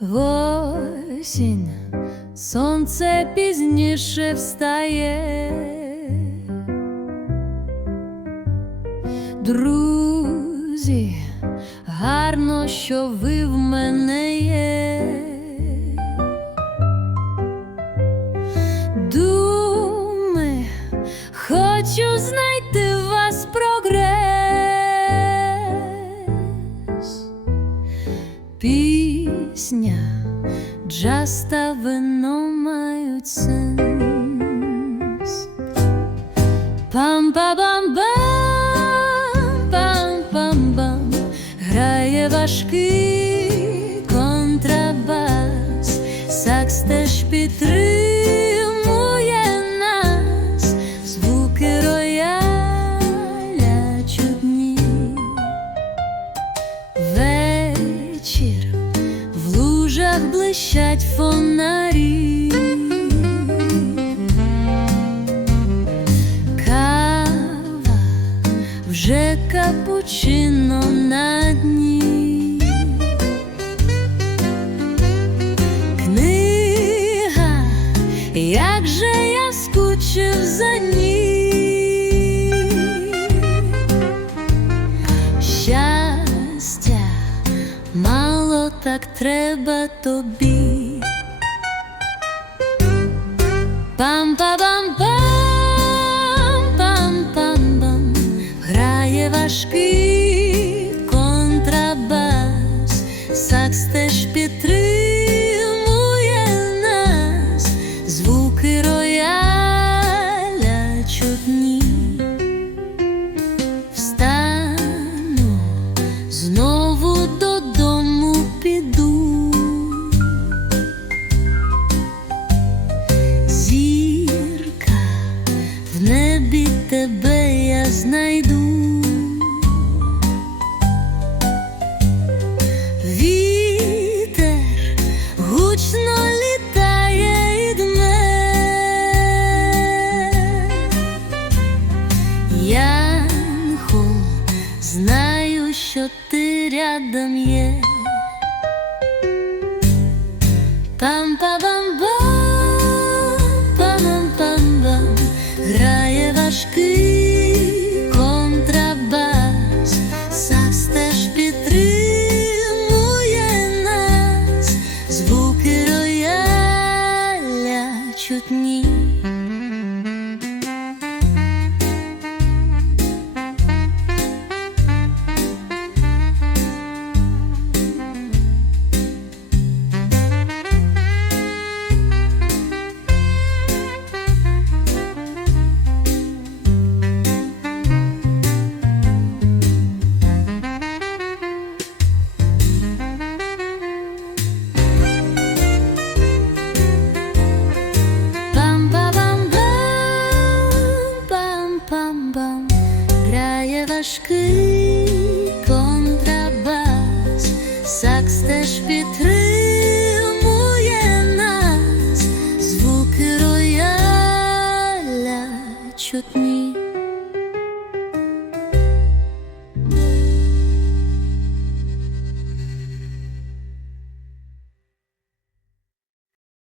Осінь сонце пізніше встає, друзі, гарно, що ви в мене є. Думи, хочу знайти вас прогрес. Пісня, джаз та вино мають сенс. пам па бам бам пам бам грає важкий контрабас, сакс теж підтримує блищать фонарі. Кава вже капучино на дні. Книга, як же я скучив за ній. Так треба тобі. пам па бам пам пам пам бам грає важкий контрабас, сакс знайду. Вітер гучно літає і дме. Янху, знаю, що ти рядом є. пам па бам бам пам пам бам грає важкий рояля чутні. should